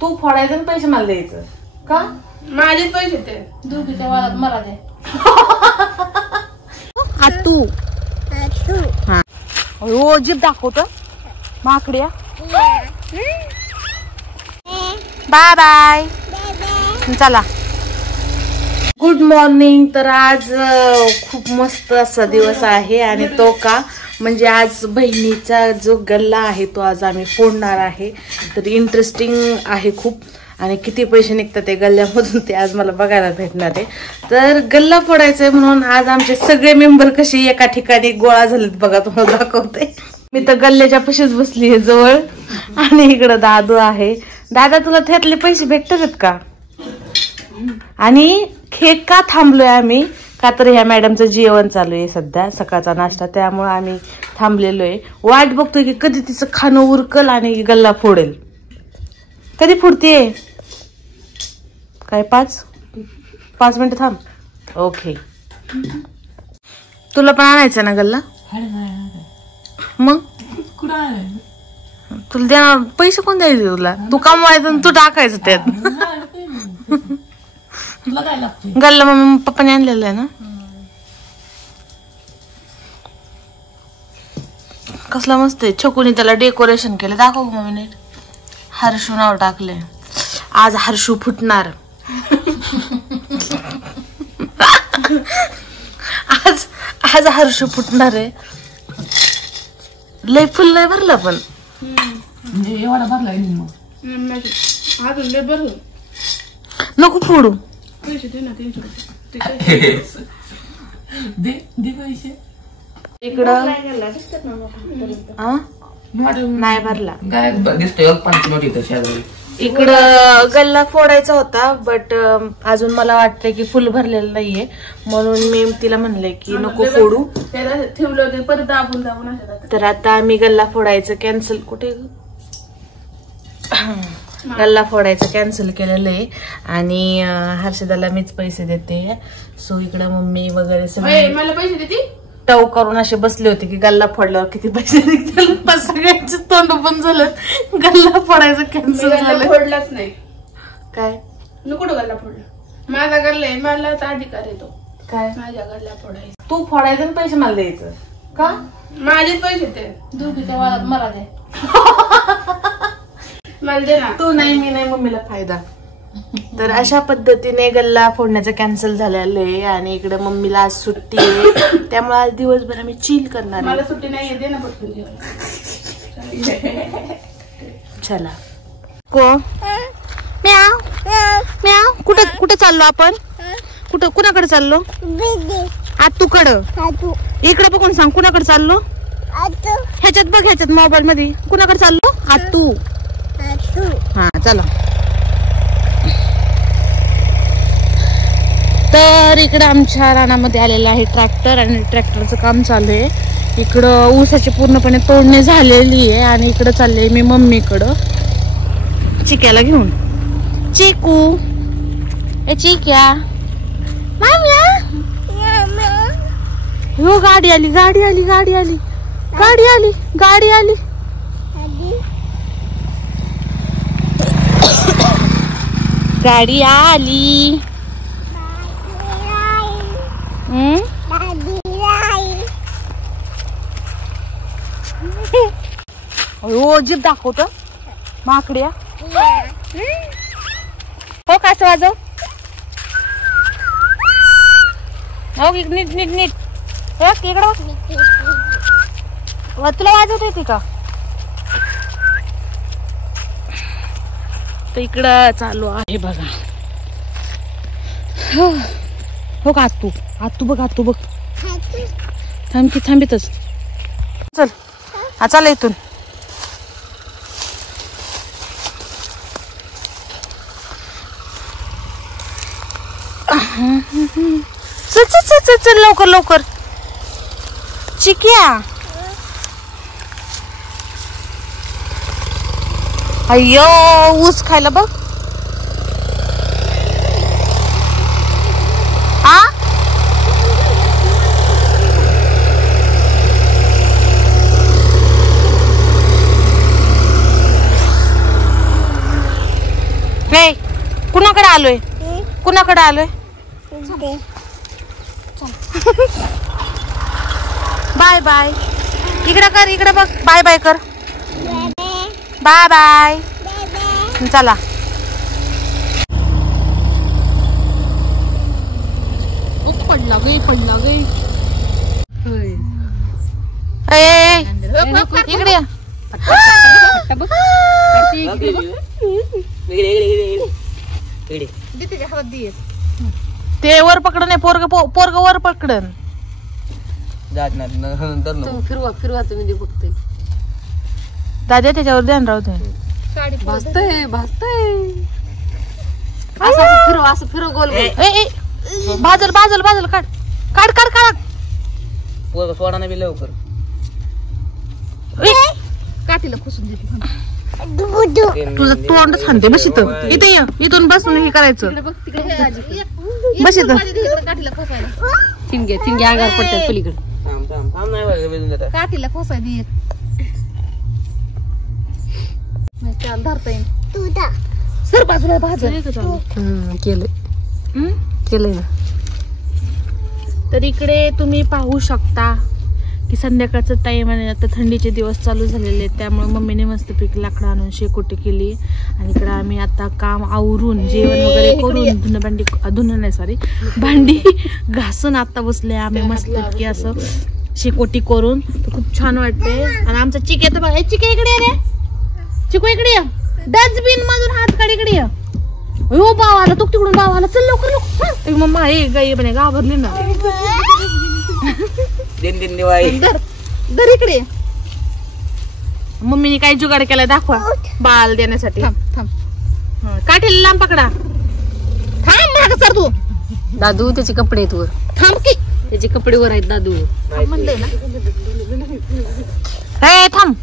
तू फोडायचं आणि पैसे मला द्यायचं का? माझेच पैसे ते दुखीच्या वादात मला दे. आतू हा हो जीभ दाखवत माकड्या. बाय बाय चला. Good morning. तर आज खूप मस्त असा दिवस आहे आणि तो का म्हणजे आज बहिणीचा जो गल्ला आहे तो आज आम्ही फोडणार आहे. तर इंटरेस्टिंग आहे खूप आणि किती पैसे निघतात ते गल्ल्यामधून ते आज मला बघायला भेटणार आहे. तर गल्ला फोडायचा आहे म्हणून आज आमचे सगळे मेंबर कसे एका ठिकाणी गोळा झालेत बघा तुम्हाला दाखवते. मी तर गल्ल्याच्या पशीच बसली आहे जवळ आणि इकडं दादू आहे. दादा तुला त्यातले पैसे भेटतात का? आणि खेळ का थांबलोय आम्ही का तर ह्या मॅडमचं जेवण चालू आहे सध्या सकाळचा नाश्ता त्यामुळे आम्ही थांबलेलो आहे. वाट बघतोय की कधी तिचं खाणं उरकल आणि गल्ला फोडेल. कधी फुडतीये काय 5 मिनिटं थांब. ओके तुला पण आणायचं ना गल्ला मग तुला द्या पैसे कोण द्यायचे तुला? तू कमवायचं तू टाकायचं त्यात. गल्ला मम्मी पप्पाने आणलेला आहे ना. कसला मस्त आहे. छकुनी त्याला डेकोरेशन केलं दाखव मम्मी नीट. हर्षू नाव टाकले. आज हर्षू फुटणार. आज हर्षू फुटणार आहे. लय फुल नाही भरला पण एवढा भरला अजून भरलं नको फोडू. पैसे दे ना 300 रुपये दे पैसे. इकडं नाही भरला. इकडं गल्ला फोडायचा होता बट अजून मला वाटतंय की फुल भरलेलं नाहीये म्हणून मी तिला म्हणले की नको फोडू. ठेवलं होते परत दाबून तर आता आम्ही गल्ला फोडायचं कॅन्सल. कुठे गल्ला फोडायचं कॅन्सल केलेलं आहे आणि हर्षदाला मीच पैसे देते. सो इकडं मम्मी वगैरे सगळे मला पैसे देते टव करून असे बसले होते की गल्ला फोडल्यावर किती पैसे निघतील. सगळ्यांचे तोंड पण झालं. गल्ला फोडायचं कॅन्सल झालं. फोडलाच नाही काय कुठं गल्ला फोडला? माझा गल्ला आहे मला तर अधिकार येतो काय माझ्या गल्ला फोडायचा. तू फोडायचं आणि पैसे मला द्यायचं का? माझेच पैसे ते दुखीच्या वादात मला दे. मला दे ना. तू नाही मी नाही मम्मीला फायदा. तर अशा पद्धतीने गल्ला फोडण्याचं कॅन्सल झालेलं आहे आणि इकडे मम्मीला आज सुट्टी आहे त्यामुळे आज दिवसभर आम्ही चिल करणार. मला सुट्टी नाही दे ना पटकन जेवण. चला को म्याव म्याव. कुठे चाललो आपण? कुणाकडे चाललो? आतूकडं. इकडे बघून सांग कुणाकडे चाललो? ह्याच्यात बघ ह्याच्यात मोबाईल मध्ये कुणाकडे चाललो? आतू. हा चला. तर इकडं आमच्या रानामध्ये आलेलं आहे ट्रॅक्टर आणि ट्रॅक्टरचं काम चालू आहे. इकडं ऊसाची पूर्णपणे तोडणी झालेली आहे आणि इकडं चालले मी मम्मीकडं चिक्याला घेऊन. चिकू ए चिक्या हो गाडी आली गाडी आली गाडी आली गाडी आली गाडी आली. गाडी आली. हो जीभ दाखवत माकड्या. हो कसं वाजव हो नीट नीट नीट. हो इकडं तुला वाजवता येते का? तर इकडं चालू आहे बघा. हो का आतू बघ आतू बघ. थांबितच चल. हा चला इथून. चल चल चल चल चल लवकर लवकर. चिक्या अय्यो ऊस खायला बघ. नाही कुणाकडे आलोय कुणाकडे आलोय बाय बाय इकडे कर इकडे बघ बाय बाय कर बाय बाय चला पडला गे इकडे ते वर पकडन पोरग वर पकडन फिरवा तुम्ही बघते दादा त्याच्यावर ध्यान राहू दे भाजतय असं फिरव गोल बाजल काढ सोडा नाही लवकर काठीला खुसून दे तुझं तोंड सांगते बस इथं इथे ये इथून बसून हे करायचं बस इथं काठीला खोसायला थिंगे अंगावर पडतात पलीकडे काठीला खोसाय दे चाल धरता येईल सर बाजूला केलंय ना तर इकडे तुम्ही पाहू शकता की संध्याकाळचा टाइम आणि आता थंडीचे दिवस चालू झालेले आहेत त्यामुळे मम्मीने मस्तपैकी लाकडं आणून शेकोटी केली आणि इकडे आम्ही आता काम आवरून जेवण वगैरे करून भांडी घासून आता बसले आम्ही मस्तपैकी असं शेकोटी करून तर खूप छान वाटते आणि आमचा चिके तर बघा चिके इकडे रे चिकू इकडे ये डस्टबिन मधून हात काढ इकडे ये हो बाव आला तो तिकडून बाव आला चल लवकर मम्मा हे गाई म्हणे घाबरली ना दिन दिवाळी दर इकडे मम्मीने काय जुगाड केलाय दाखवा बाळ देण्यासाठी काठीला लांब पकडा थांब माग सर तू दादू त्याचे कपडे आहेत वर थांब की त्याचे कपडे वर आहेत दादू म्हणले ना हे थांब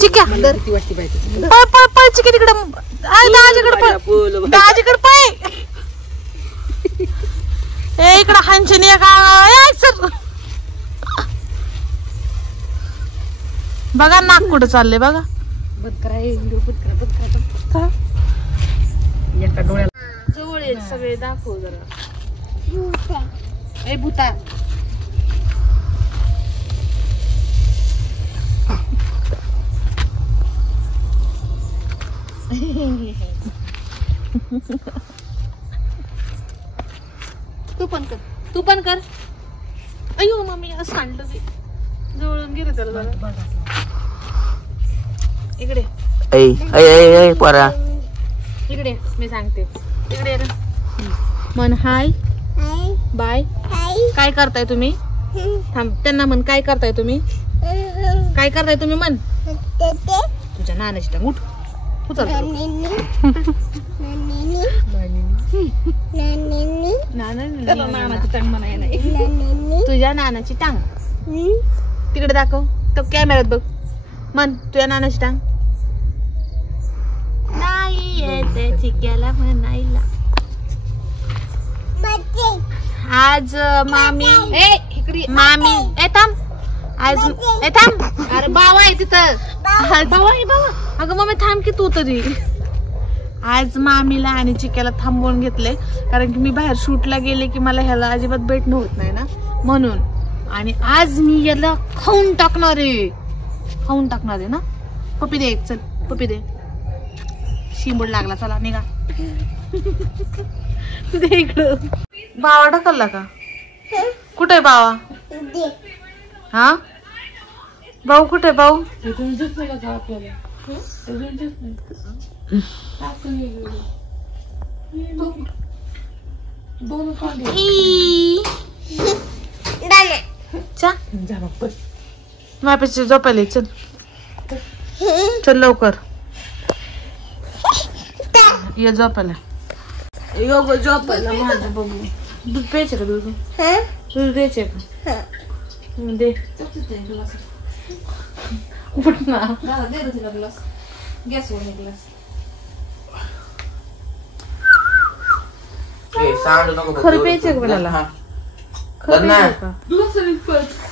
चिक्या वाटते पाहिजे पळ चिके तिकडे दाजीकडे पळ इकडं हांचनी सर बघा नाक कुठं चाललंय बघा बंद करा व्हिडिओ बंद करा एका डोळ्याला जवळ येत सगळे दाखव जरा ए भूता तू पण कर अयो मम्मी असं सांडलं ते जवळून गेले त्याला जरा इकडे इकडे मी सांगते इकडे मन हाय बाय काय करताय तुम्ही थांब त्यांना म्हण काय करताय तुम्ही मन तुझ्या नानाची टांग उठ तुझ्या नानाची टांग तिकडे दाखव तो कॅमेऱ्यात बघ मन तुझ्या नानाची टांग नाही येते चिक्याला म्हणायला आज मामी मामी थांब आज थांब अरे बाबा आहे तिथं बाबा अगं मम्मी थांब की तू तरी आज मामीला आणि चिक्याला थांबवून घेतले कारण की मी बाहेर शूटला गेले की मला ह्याला अजिबात भेटणं होत नाही ना म्हणून आणि आज मी याला खाऊन टाकणार आहे ना पप्पी दे चल पप्पी दे शिंबूड लागला चला निघा दे इकडं बावा ढकलला का कुठे बावा हा भाऊ कुठे भाऊ माझ्यापाशी झोपायला चल चल लवकर ये झोपायला योग झोपायला माझं बघू दूध प्यायचे का दूध द्यायचे का दे उठ ना ग्लास गॅसवर ग्लास खरं प्यायचं का मला खरं प्यायचं का